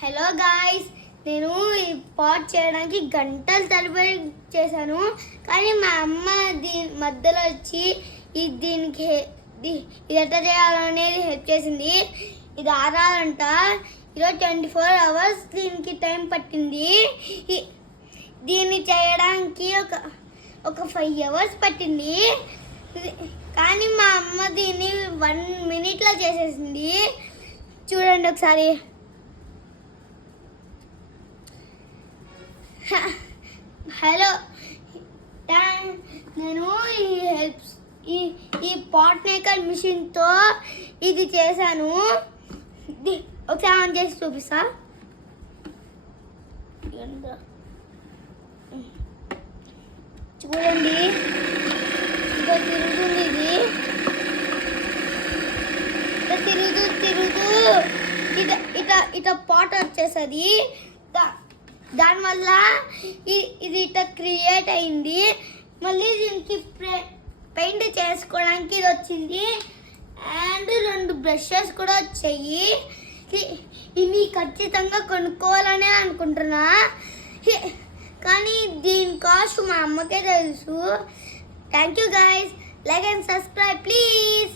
Hello guys, నేను ఈ pot చేయడానికి గంటలు తరబడి చేశాను. కానీ మా అమ్మ దీని మధ్యలో వచ్చి దీనికి ఇది ఎట్లా చేయాలనేది హెల్ప్ చేసింది. ఇది ఆరాలంట. ఈరోజు 24 hours దీనికి టైం పట్టింది. దీన్ని చేయడానికి ఒక 5 hours పట్టింది. కానీ మా అమ్మ దీన్ని 1 minute చేసేసింది. చూడండి ఒకసారి. హలో, నేను ఈ పాట్ మేకర్ మిషన్తో ఇది చేశాను. ఒకసారి ఆన్ చేసి చూపిస్తా. చూడండి, ఇదో తిరుగుతుంది. ఇది తిరుగుతూ ఇట పాట్ వచ్చేస్తుంది. దానివల్ల ఇది ఇట్లా క్రియేట్ అయింది. మళ్ళీ దీనికి పెయింట్ చేసుకోవడానికి ఇది వచ్చింది. అండ్ 2 బ్రషెస్ కూడా వచ్చాయి. ఇవి ఖచ్చితంగా కొనుక్కోవాలనే అనుకుంటున్నా. కానీ దీని కాస్ట్ మా అమ్మకే తెలుసు. Thank you guys. Like and subscribe please.